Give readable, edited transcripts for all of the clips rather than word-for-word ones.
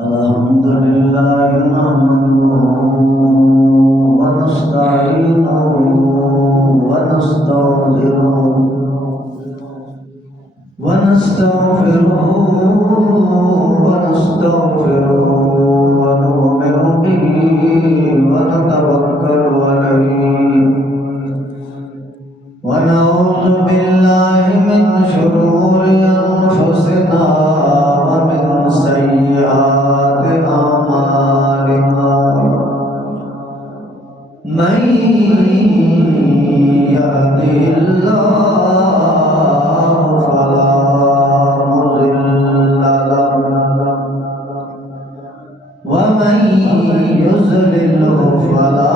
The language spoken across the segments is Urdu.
الحمد لله نحمده ونستعينه ونستغفره ونؤمن به ونتوكل عليه ونعوذ بالله من شرور أنفسنا ومن سيئات أعمالنا من يهده الله فلا مضل له ومن يضلله فلا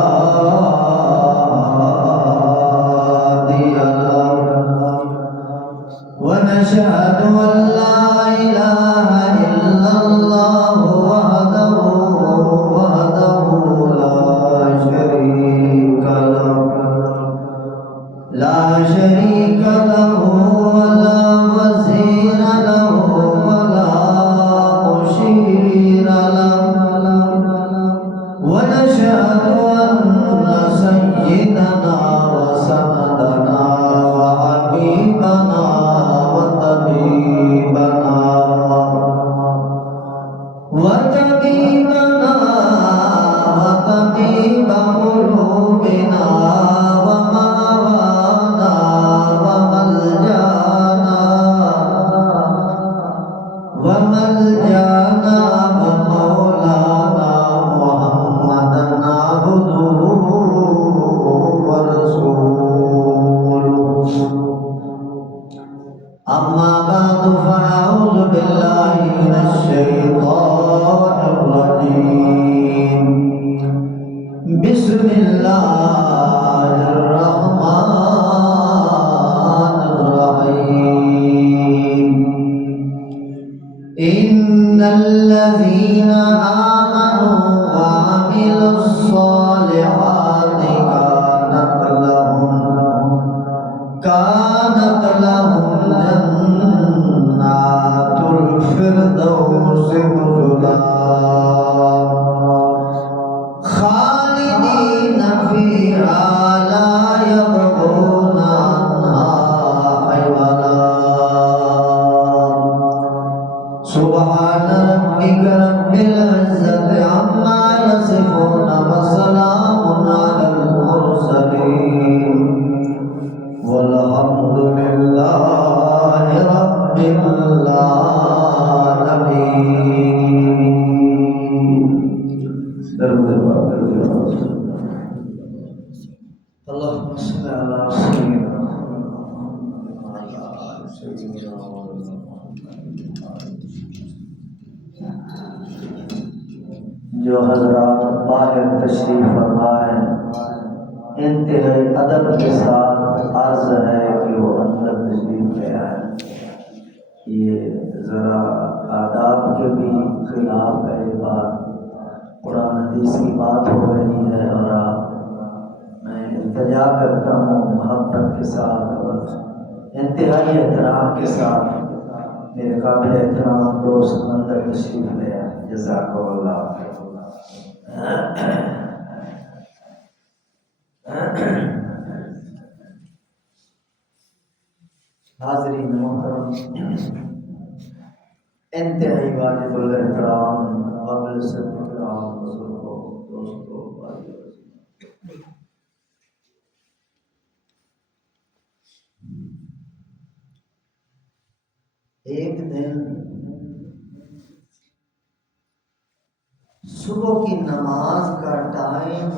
هادي له ونشهد أن لا إله إلا الله وحده لا شريك له ولا وزير له ولا مشير له ونشهد أن سيدنا وسندنا وحبيبنا وطبيبنا وطبيب قلوبنا ومولانا وملجانا ومولانا محمدا عبده ورسوله أما بعد فأعوذ بالله من الشيطان الرجيم بسم الله الرحمن الرحيم إن الذين آمنوا وعملوا الصالحات كانت لهم جنات الفردوس نزلا خالدين فيها لا يبغون عنها حولا سبحان ربك رب العزة عما يصفون وسلام على المرسلين والحمد لله رب العالمين. اللهم صل على سيدنا جو حضرات باہر تشریف فرمائے انتہائی ادب کے ساتھ عرض ہے کہ وہ اندر تشریف لے آئے. یہ ذرا آداب کے بھی خلاف ہے یہ بات، قرآن حدیث کی بات ہو رہی ہے اور میں التجا کرتا ہوں محبت کے ساتھ اور انتہائی احترام کے ساتھ میرے قابل احترام دوست اندر تشریف لے آئے. جزاک اللہ. حاضرین محترم، انتہائی واجب الاحترام قابل احترام بزرگوں، دوستوں، بھائیوں، ایک دن صبح کی نماز کا ٹائم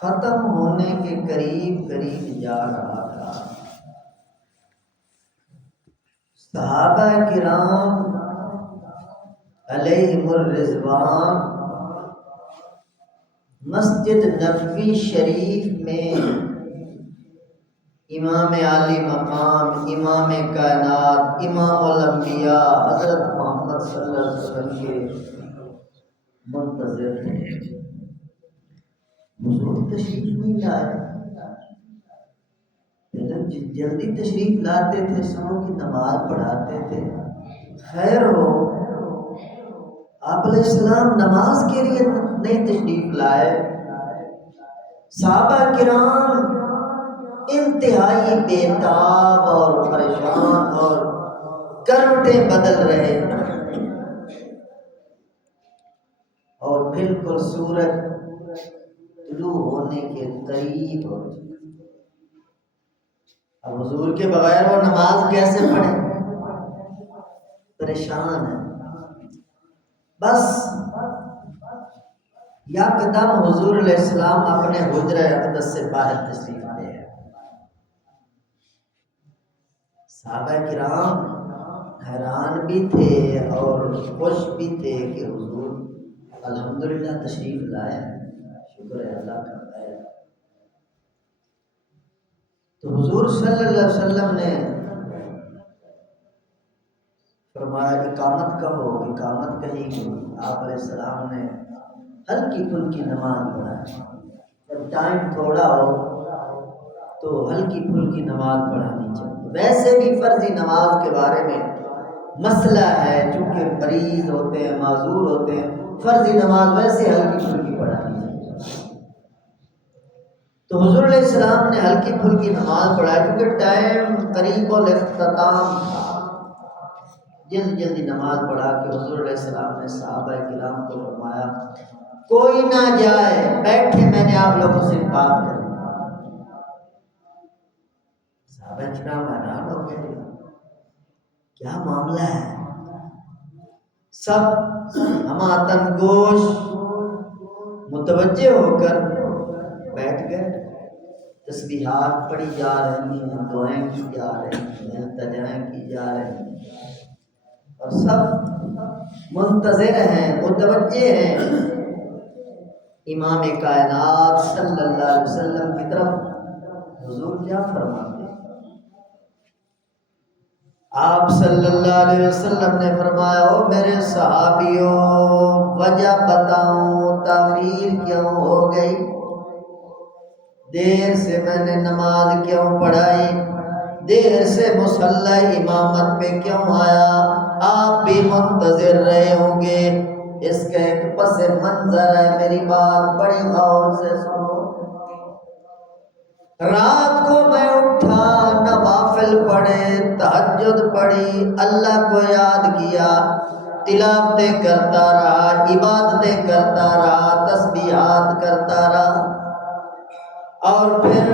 ختم ہونے کے قریب جا رہا تھا. صحابہ کرام علیہم الرضوان مسجد نبوی شریف میں امام عالی مقام، امام کائنات، امام الانبیاء حضرت محمد صلی اللہ علیہ وسلم کے منتظر تھے. حضور تشریف نہیں لائے، جلدی تشریف لاتے تھے، صبح کی نماز پڑھاتے تھے، خیر ہو، آپ علیہ السلام نماز کے لیے نہیں تشریف لائے، صحابہ کرام انتہائی بےتاب اور پریشان اور کروٹیں بدل رہے اور بالکل سورج طلوع ہونے کے قریب ہو چکا۔ اب حضور کے بغیر وہ نماز کیسے پڑھے؟ پریشان ہے۔ بس یکدم حضور علیہ السلام اپنے حجرہ اقدس سے باہر تشریف لے آئے۔ صحابہ کرام حیران بھی تھے اور خوش بھی تھے کہ حضور الحمدللہ تشریف لائے، شکر ہے اللہ کا ہے۔ تو حضور صلی اللہ علیہ وسلم نے فرمایا اقامت کہو، اقامت کہی گئی۔ آپ علیہ السلام نے ہلکی پھلکی نماز پڑھائی، جب ٹائم تھوڑا ہو تو ہلکی پھلکی نماز پڑھانی چاہیے۔ ویسے بھی فرضی نماز کے بارے میں مسئلہ ہے، چونکہ مریض ہوتے ہیں، معذور ہوتے ہیں، فرضی نماز ویسے ہلکی پھلکی پڑھانی چاہیے۔ تو حضور علیہ السلام نے ہلکی پھلکی نماز پڑھائی، کیونکہ ٹائم قریب الاختتام تھا۔ جلدی نماز پڑھا کہ حضور علیہ السلام نے صحابہ کرام کو فرمایا کوئی نہ جائے، بیٹھے، میں نے آپ لوگوں سے بات کرنی۔ صحابہ کرام حیران ہو گئے، کیا معاملہ ہے؟ سب ہماتن گوش متوجہ ہو کر بیٹھ گئے۔ تسبیحات پڑھی جا رہی ہیں، دعائیں کی جا رہی ہیں، التجائیں کی جا رہی ہیں، اور سب منتظر ہیں، متوجہ ہیں امام کائنات صلی اللہ علیہ وسلم کی طرف حضور کیا فرماتے ہیں۔ آپ صلی اللہ علیہ وسلم نے فرمایا او میرے صحابیوں، وجہ بتاؤں تاخیر کیوں ہو گئی، دیر سے میں نے نماز کیوں پڑھائی، دیر سے مصلی امامت پہ کیوں آیا؟ آپ بھی منتظر رہے ہوں گے، اس کا ایک پس منظر ہے، میری بات بڑی غور سے سنو۔ رات کو میں اٹھا، نوافل پڑھے، تہجد پڑھی، اللہ کو یاد کیا، تلاوتیں کرتا رہا، عبادتیں کرتا رہا، تسبیحات کرتا رہا، اور پھر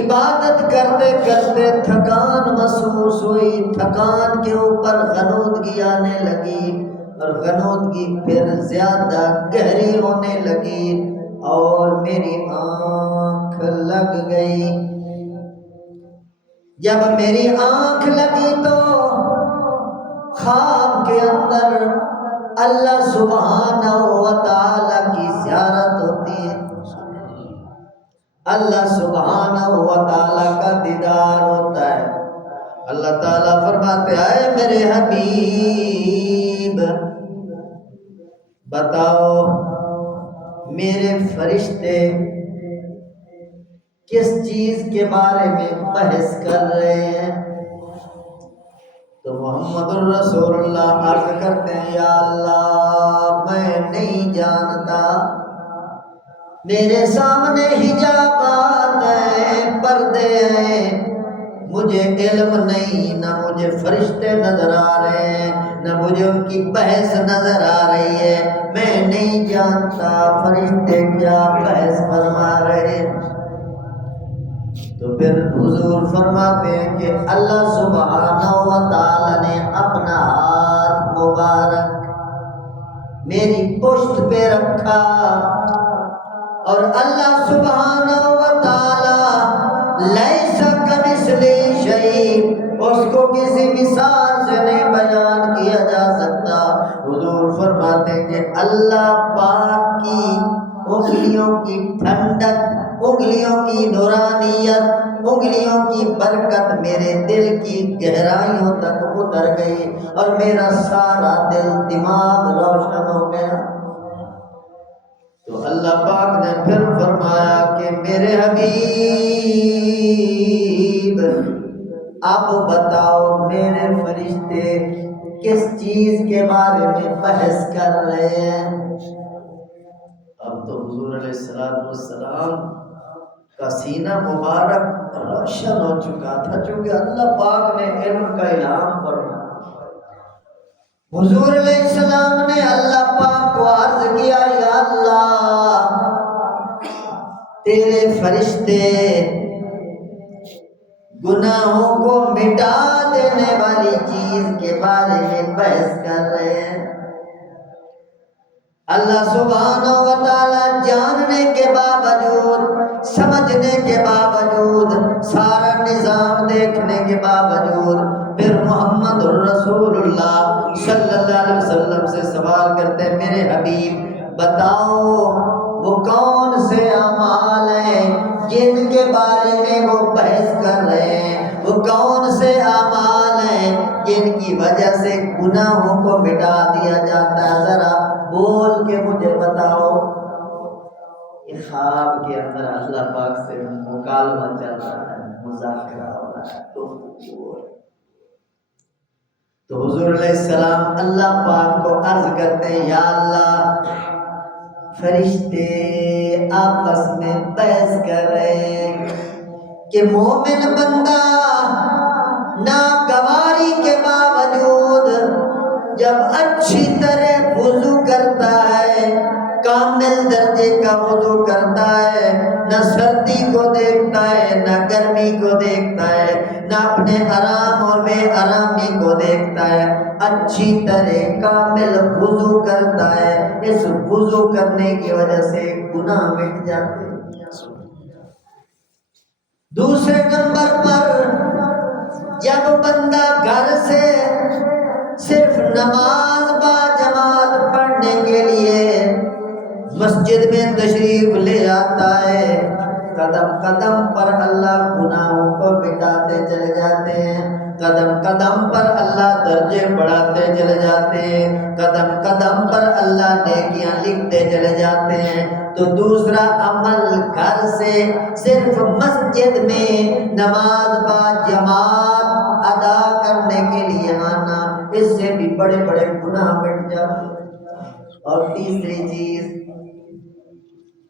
عبادت کرتے کرتے تھکان محسوس ہوئی، تھکان کے اوپر غنودگی آنے لگی، اور غنودگی پھر زیادہ گہری ہونے لگی اور میری آنکھ لگ گئی۔ جب میری آنکھ لگی تو خواب کے اندر اللہ سبحانہ و تعالی کی زیارت ہوتی ہے، اللہ سبحانہ و تعالی کا دیدار ہوتا ہے۔ اللہ تعالیٰ فرماتے ہیں اے میرے حبیب بتاؤ میرے فرشتے کس چیز کے بارے میں بحث کر رہے ہیں؟ تو محمد الرسول اللہ عرض کرتے ہیں یا اللہ میں نہیں جانتا، میرے سامنے حجابات ہیں، پردے ہیں، مجھے علم نہیں، نہ مجھے فرشتے نظر آ رہے ہیں، نہ مجھے ان کی بحث نظر آ رہی ہے، میں نہیں جانتا فرشتے کیا بحث فرما رہے ہیں۔ تو پھر حضور فرماتے ہیں کہ اللہ سبحانہ و تعالی نے اپنا ہاتھ مبارک میری پشت پہ رکھا، اور اللہ سبحانہ و تعالی لیس کمثلہ شیء، اس کو کسی مثال سے نہیں بیان کیا جا سکتا۔ حضور فرماتے ہیں کہ اللہ پاک کی انگلیوں کی ٹھنڈک، انگلیوں کی نورانیت، انگلیوں کی برکت میرے دل کی گہرائیوں تک اتر گئی اور میرا سارا دل دماغ روشن ہو گیا۔ تو اللہ پاک نے پھر فرمایا کہ میرے حبیب اب بتاؤ میرے فرشتے کس چیز کے بارے میں بحث کر رہے ہیں؟ اب تو حضور علیہ السلام کا سینہ مبارک روشن ہو چکا تھا، چونکہ اللہ پاک نے علم کا الہام فرمایا۔ حضور علیہ السلام نے اللہ پاک کو عرض کیا، یا اللہ تیرے فرشتے گناہوں کو مٹا دینے والی چیز کے بارے میں بحث کر رہے ہیں۔ اللہ سبحانہ و تعالی جاننے کے باوجود، سمجھنے کے باوجود، سارا نظام دیکھنے کے باوجود پھر محمد رسول اللہ صلی اللہ علیہ وسلم سے سوال کرتے ہیں، میرے حبیب بتاؤ وہ کون سے اعمال ہیں جن کے بارے میں وہ بحث کر رہے ہیں؟ وہ کون سے اعمال ہیں جن کی وجہ سے گناہوں کو مٹا دیا جاتا ہے؟ ذرا بول کے مجھے بتاؤ۔ اس خواب کے اندر اللہ پاک سے مکالمہ چل رہا ہے، مذاکرہ ہو رہا ہے، تو حضور علیہ السلام اللہ پاک کو عرض کرتے ہیں، یا اللہ فرشتے آپس میں بحث کر رہے ہیں کہ مومن بندہ ناگواری کے باوجود جب اچھی طرح وضو کرتا ہے، کامل درجے کا وضو کرتا ہے، نہ سردی کو دیکھتا ہے، نہ گرمی کو دیکھتا ہے، نہ اپنے آرام اور بے آرامی کو دیکھتا ہے، اچھی طرح کامل وضو کرتا ہے، اس وضو کرنے کی وجہ سے گناہ مٹ جاتے ہیں۔ دوسرے نمبر پر جب بندہ گھر سے صرف نماز با جماعت پڑھنے کے لیے مسجد میں تشریف لے آتا ہے، قدم قدم پر اللہ گناہوں کو مٹاتے چلے جاتے ہیں، قدم قدم پر اللہ درجے بڑھاتے چلے جاتے ہیں، قدم قدم پر اللہ نیکیاں لکھتے چلے جاتے ہیں۔ تو دوسرا عمل گھر سے صرف مسجد میں نماز با جماعت ادا کرنے کے لیے آنا، اس سے بھی بڑے بڑے گناہ مٹ جاتے ہیں۔ اور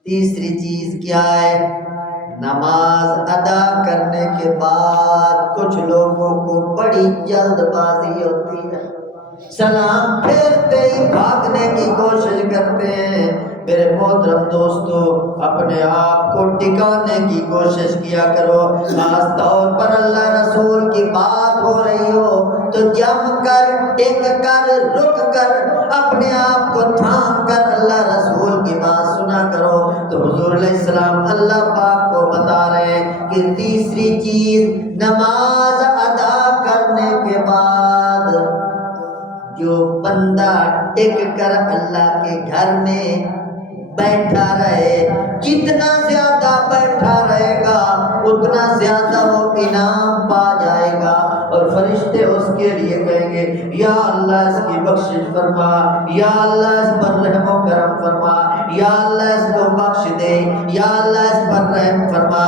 تیسری چیز کیا ہے؟ نماز ادا کرنے کے بعد کچھ لوگوں کو بڑی جلد بازی ہوتی ہے، سلام پھیرتے ہی بھاگنے کی کوشش کرتے ہیں۔ میرے محترم دوستو، اپنے آپ کو ٹکانے کی کوشش کیا کرو، خاص طور پر اللہ رسول کی بات ہو رہی ہو تو جم کر، ٹک کر، رک کر، اپنے آپ کو تھام کر اللہ رسول کی بات سنا کرو۔ تو حضور علیہ السلام اللہ پاک کو بتا رہے ہیں کہ تیسری چیز، نماز ادا کرنے کے بعد جو بندہ ٹک کر اللہ کے گھر میں بیٹھا رہے، جتنا زیادہ بیٹھا رہے گا اتنا زیادہ وہ انعام پا جائے گا، اور فرشتے اس کے لیے کہیں گے، یا اللہ اس کی بخشش فرما، یا اللہ اس پر رحم و کرم فرما، یا اللہ اس کو بخش دے، یا اللہ اس پر رحم فرما۔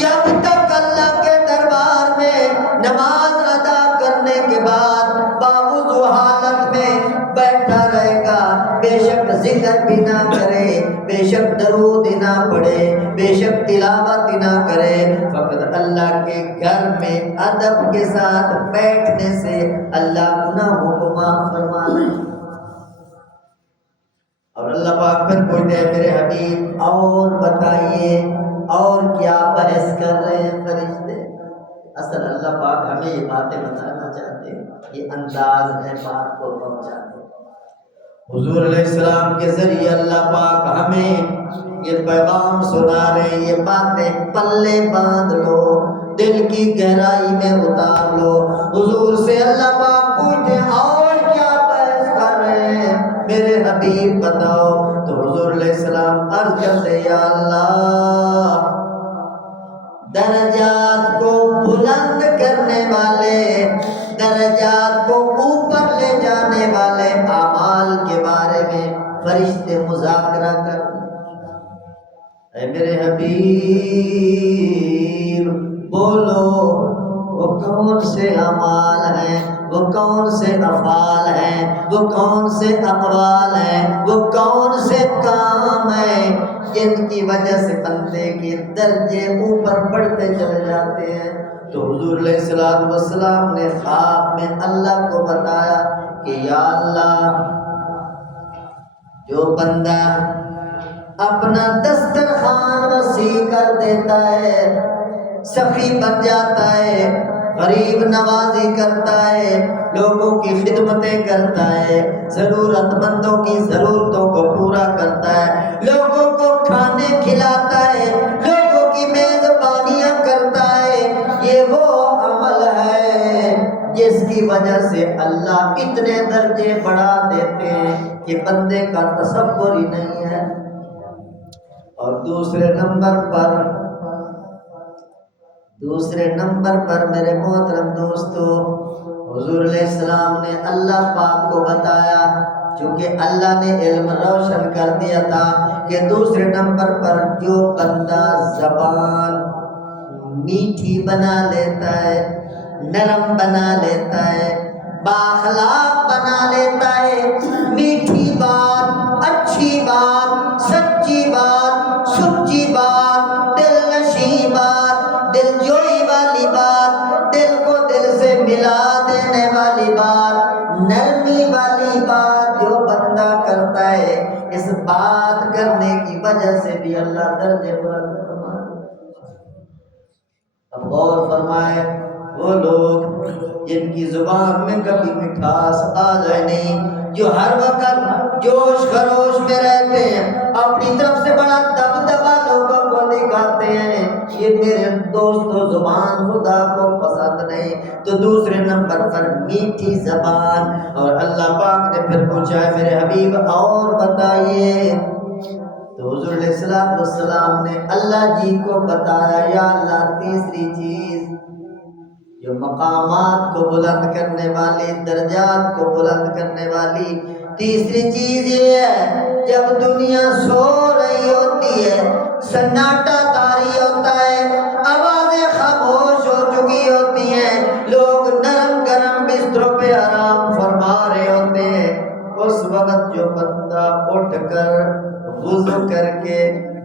جب تک اللہ کے دربار میں نماز ادا کرنے کے بعد باوضو حالت میں بیٹھا رہے گا، بے شک ذکر بھی نہ کرے، بے شک درود نہ پڑھے، بے شک تلاوت نہ کرے، فقط اللہ کے گھر میں ادب کے ساتھ بیٹھنے سے اللہ گناہوں کو معاف فرما دے۔ اور اللہ پاک پھر پوچھتے ہیں، میرے حبیب اور بتائیے اور کیا بحث کر رہے ہیں فرشتے؟ اصل اللہ پاک ہمیں یہ باتیں بتانا چاہتے ہیں، یہ انداز ہے بات کو پہنچانے۔ حضور علیہ السلام کے ذریعے اللہ پاک ہمیں یہ پیغام سنا رہے ہیں، یہ باتیں پلے باندھ لو، دل کی گہرائی میں اتار لو۔ حضور سے اللہ پاک پوچھتے ہیں اور کیا بحث کر رہے ہیں میرے حبیب بتاؤ؟ تو حضور علیہ السلام عرض کرتے، یا اللہ درجات کو بلند کرنے والے، درجات کو اوپر لے جانے والے اعمال کے بارے میں فرشتے مذاکرہ کرتے ہیں۔ اے میرے حبیب بولو وہ کون سے اعمال ہیں وہ کون سے افعال ہیں، وہ کون سے اقوال ہیں، وہ کون سے کام ہیں جن کی وجہ سے بندے کے درجے اوپر بڑھتے چلے جاتے ہیں۔ تو حضور علیہ السلام نے خواب میں اللہ کو بتایا کہ یا اللہ، جو بندہ اپنا دسترخوان وسیع کر دیتا ہے، سخی بن جاتا ہے، غریب نوازی کرتا ہے، لوگوں کی خدمتیں کرتا ہے، ضرورت مندوں کی ضرورتوں کو پورا کرتا ہے، لوگوں کو کھانے کھلاتا ہے، لوگوں کی میزبانیاں کرتا ہے، یہ وہ عمل ہے جس کی وجہ سے اللہ اتنے درجے بڑھا دیتے ہیں کہ بندے کا تصور ہی نہیں ہے۔ اور دوسرے نمبر پر میرے محترم دوستو، حضور علیہ السلام نے اللہ پاک کو بتایا، چونکہ اللہ نے علم روشن کر دیا تھا کہ دوسرے نمبر پر جو بندہ زبان میٹھی بنا لیتا ہے، نرم بنا لیتا ہے، بااخلاق بنا لیتا ہے، میٹھی بات، اچھی بات، سچی بات، سچی بات، دل نشیں بات، دل جوئی والی بات، دل کو دل سے ملا دینے والی بات، نرمی والی بات جو بندہ کرتا ہے، اس بات کرنے کی وجہ سے بھی اللہ درجے بلند فرمائے۔ اب غور فرمائے، وہ لوگ جن کی زبان میں کبھی مٹھاس آ جائے نہیں، جو ہر وقت جوش خروش میں رہتے ہیں، اپنی طرف سے بڑا دبدبا لوگوں کو دکھاتے ہیں، یہ میرے دوستو زبان خدا کو پسند نہیں۔ تو دوسرے نمبر پر میٹھی زبان۔ اور اللہ پاک نے پھر پوچھا ہے میرے حبیب اور بتائیے، تو حضور علیہ السلام نے اللہ جی کو بتایا، یا اللہ تیسری چیز جو مقامات کو بلند کرنے والی، درجات کو بلند کرنے والی تیسری چیز یہ ہے، جب دنیا سو رہی ہوتی ہے، سناٹا طاری ہوتا ہے، آوازیں خاموش ہو چکی ہوتی ہیں، لوگ نرم گرم بستروں پہ آرام فرما رہے ہوتے ہیں، اس وقت جو بندہ اٹھ کر وضو کر کے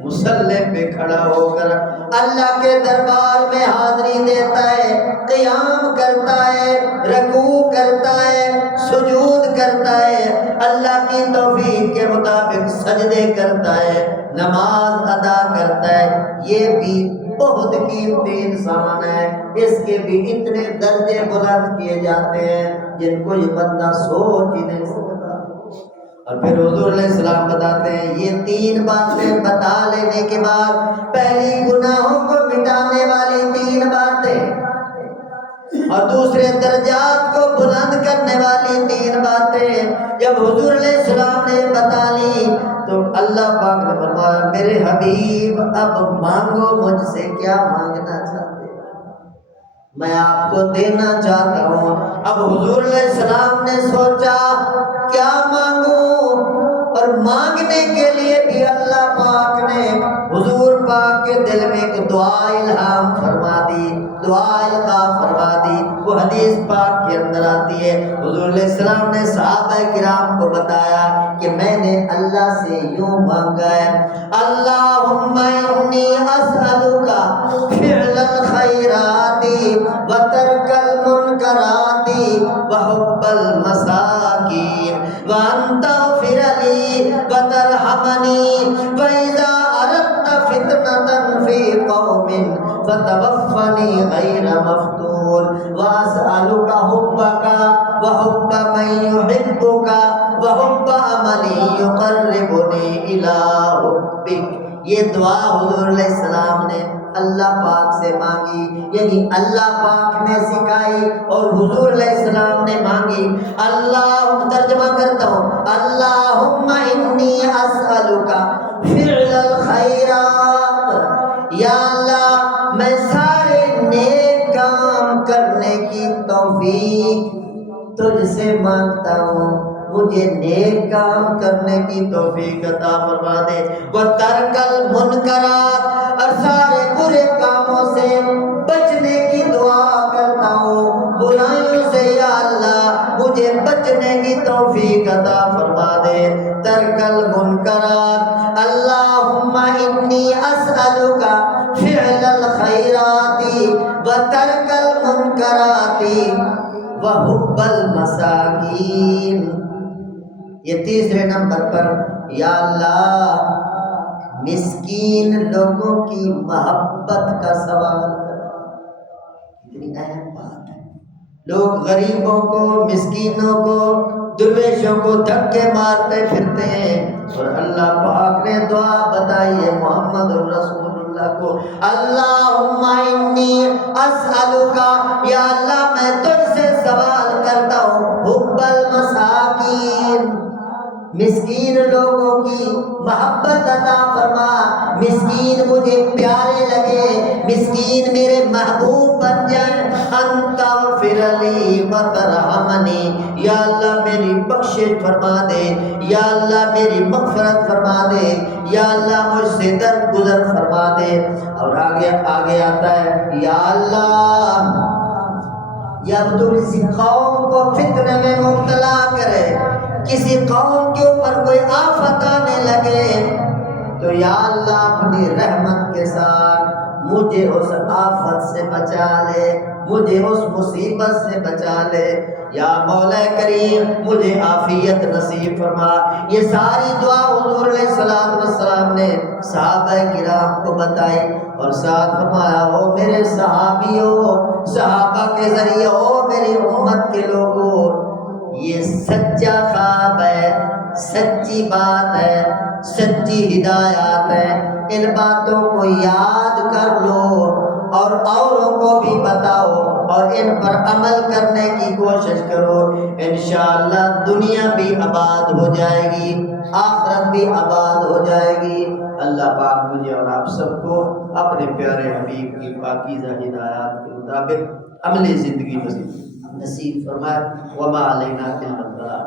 مصلی پہ کھڑا ہو کر اللہ کے دربار میں حاضری دیتا ہے، قیام کرتا ہے، رکوع کرتا ہے، سجود کرتا ہے، اللہ کی توفیق کے مطابق سجدے کرتا ہے، نماز ادا کرتا ہے، یہ بھی بہت قیمتی انسان ہے، اس کے بھی اتنے درجے بلند کیے جاتے ہیں جن کو یہ بندہ سوچ ہی نہیں سکتا۔ اور پھر حضور علیہ السلام بتاتے ہیں، یہ تین باتیں بتا لینے کے بعد، پہلی گناہوں کو مٹانے والی تین باتیں، اور دوسرے درجات کو بلند کرنے والی تین باتیں جب حضور علیہ السلام نے بتا لی تو اللہ پاک نے فرمایا، میرے حبیب اب مانگو مجھ سے کیا مانگنا چاہتے ہیں، میں آپ کو دینا چاہتا ہوں۔ اب حضور علیہ السلام نے سوچا کیا مانگوں، اور مانگنے کے لیے بھی اللہ پاک نے حضور پاک کے دل میں ایک دعا الہام فرما دی، دعا القا فرما دی، وہ حدیث پاک کے اندر آتی ہے۔ حضور علیہ السلام نے صحابہ کرام کو بتایا کہ میں نے اللہ سے یوں مانگا ہے، اللہم انی اسألک فعل الخیرات وترک المنکرات وحب المساکین وان تغفر لی وترحمنی وإذا اردت فتنة فی قوم فتوفنی غیر مفتون واسألک حبک وحب من یحبک وحب عمل یقربنی الی حبک۔ یہ دعا حضور علیہ السلام نے اللہ پاک سے مانگی، یعنی اللہ پاک نے سکھائی اور حضور علیہ السلام نے مانگی۔ اللہ، ترجمہ کرتا ہوں، اللہم انی اسألک فعل الخیرات، یا اللہ میں سارے نیک کام کرنے کی توفیق تجھ سے مانگتا ہوں، مجھے نیک کام کرنے کی توفیق عطا فرما دے، وہ ترک المنکرات، اور سارے برے کاموں سے بچنے کی دعا کرتا ہوں، برائیوں سے یا اللہ سے بچنے کی توفیق عطا فرما دے. ترک المنکرات، اللہم انی اسألک فعل الخیرات وترک المنکرات وحب المساکین. یہ تیسرے نمبر پر یا اللہ مسکین لوگوں کی محبت کا سوال کر. کتنی اہم بات ہے. لوگ غریبوں کو، مسکینوں کو، درویشوں کو دھکے مارتے پھرتے ہیں، اور اللہ پاک نے دعا بتائی ہے محمد رسول اللہ کو، اللہم انی اسألک، یا اللہ میں تجھ سے سوال کرتا ہوں حب المساکین، مسکین لوگوں کی محبت عطا فرما. مسکین مجھے پیارے لگے، مسکین میرے محبوب بن جائیں. انت اغفر لی وترحمنی، یا اللہ میری بخشش فرما دے، یا اللہ میری مغفرت فرما دے، یا اللہ مجھ سے درگزر فرما دے. اور آگے آتا ہے یا اللہ جب تو کسی قوم کو فتنے میں مبتلا کرے، کسی قوم کے اوپر کوئی آفت آنے لگے، تو یا اللہ اپنی رحمت کے ساتھ مجھے اس آفت سے بچا لے، مجھے اس مصیبت سے بچا لے. یا مولا کریم مجھے عافیت نصیب فرما. یہ ساری دعا حضور علیہ الصلوۃ والسلام نے صحابہ کرام کو بتائی، اور ساتھ فرمایا او میرے صحابیوں، صحابہ کے ذریعے او میری امت کے لوگوں، یہ سچا خواب ہے، سچی بات ہے، سچی ہدایات ہے. ان باتوں کو یاد کر لو اور اوروں کو بھی بتاؤ اور ان پر عمل کرنے کی کوشش کرو. انشاءاللہ دنیا بھی آباد ہو جائے گی، آخرت بھی آباد ہو جائے گی. اللہ پاک مجھے اور آپ سب کو اپنے پیارے حبیب کی پاکیزہ ہدایات کے مطابق عملی زندگی نصیب فرمائے. وما علینا الا البلاغ.